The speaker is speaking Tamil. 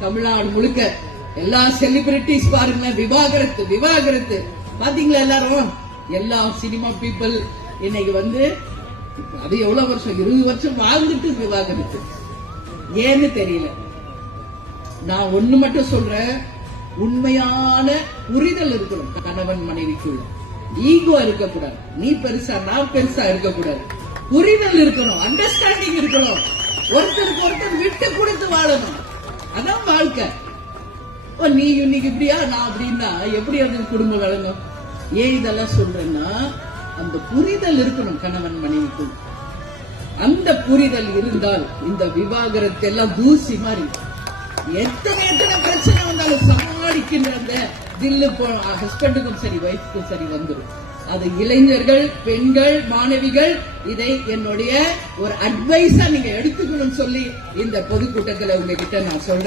தமிழ்நாடு முழுக்க எல்லா செலிபிரிட்டிஸ் பாருங்க, விவாகரத்து விவாகரத்து. பாத்தீங்களா எல்லாரும்? எல்லா சினிமா பீப்புள் இன்னைக்கு அது எவ்வளவு வருஷம், 20 வருஷம் வாழ்ந்துட்டு விவாகரத்து. ஏன்னு தெரியல. நான் ஒண்ணு மட்டும் சொல்றேன், உண்மையான புரிதல் இருக்கணும் கணவன் மனைவிக்குள்ள. ஈகோ இருக்கக்கூடாது. நீ பெருசா நான் பெருசா இருக்கக்கூடாது. புரிதல் இருக்கணும், அண்டர்ஸ்டாண்டிங் இருக்கணும். ஒருத்தருக்கு ஒருத்தர் விட்டு கொடுத்து வாழணும். அதான் வாழ்க்கை. நீ இன்னைக்கு இப்படியா நான் அப்படின்னா எப்படி அது குடும்பம் வழங்கும்? ஏன் இதெல்லாம் சொல்றேன்னா, அந்த புரிதல் இருக்கணும் கணவன் மனைவிக்குள். அந்த புரிதல் இருந்தால் இந்த விவாகரத்து எல்லாம் தூசி மாதிரி. எத்தனை பிரச்சனை வந்தாலும் சமாளிக்கின்ற அந்த தில்லு ஹஸ்பண்டுக்கும் சரி வைஃப்க்கும் சரி வந்துடும். அது இளைஞர்கள், பெண்கள், மாணவிகள் இதை என்னுடைய ஒரு அட்வைஸா நீங்க எடுத்துக்கணும் சொல்லி இந்த பொதுக்கூட்டத்தில் உங்ககிட்ட நான் சொல்றேன்.